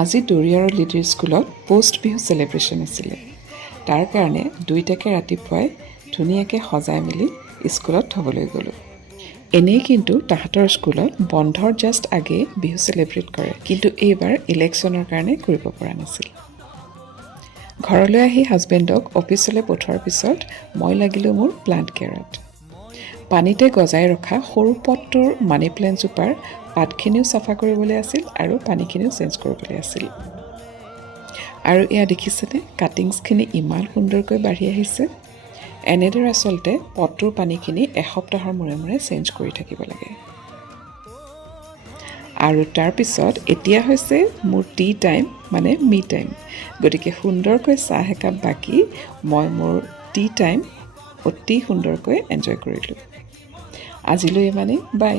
আজি দৌৰি আৰু লিডিৰ স্কুলত পোষ্ট বিহু চেলিব্ৰেশ্যন আছিলে। তাৰ কাৰণে দুইটাকে ৰাতিপুৱাই ধুনীয়াকৈ সজাই মেলি স্কুলত থ'বলৈ গ'লোঁ। এনেই কিন্তু তাহাঁতৰ স্কুলত বন্ধৰ জাষ্ট আগেয়ে বিহু চেলিব্ৰেট কৰে, কিন্তু এইবাৰ ইলেকশ্যনৰ কাৰণে কৰিব পৰা নাছিল। ঘৰলৈ আহি হাজবেণ্ডক অফিচলৈ পঠোৱাৰ পিছত মই লাগিলোঁ মোৰ প্লাণ্ট কেয়াৰত। পানীতে গজাই ৰখা সৰু পটটোৰ মানি প্লেণ্টজোপাৰ পাতখিনিও চাফা কৰিবলৈ আছিল আৰু পানীখিনিও চেঞ্জ কৰিবলৈ আছিল। আৰু এয়া দেখিছেনে, কাটিংছখিনি ইমান সুন্দৰকৈ বাঢ়ি আহিছে। এনেদৰে আচলতে পটটোৰ পানীখিনি এসপ্তাহৰ মূৰে মূৰে চেঞ্জ কৰি থাকিব লাগে। আৰু তাৰপিছত এতিয়া হৈছে মোৰ টি টাইম, মানে মি টাইম। গতিকে সুন্দৰকৈ চাহ একাপ বাকি মই মোৰ টি টাইম অতি সুন্দৰকৈ এনজয় কৰিলোঁ। আজিলৈ ইমানেই, বাই।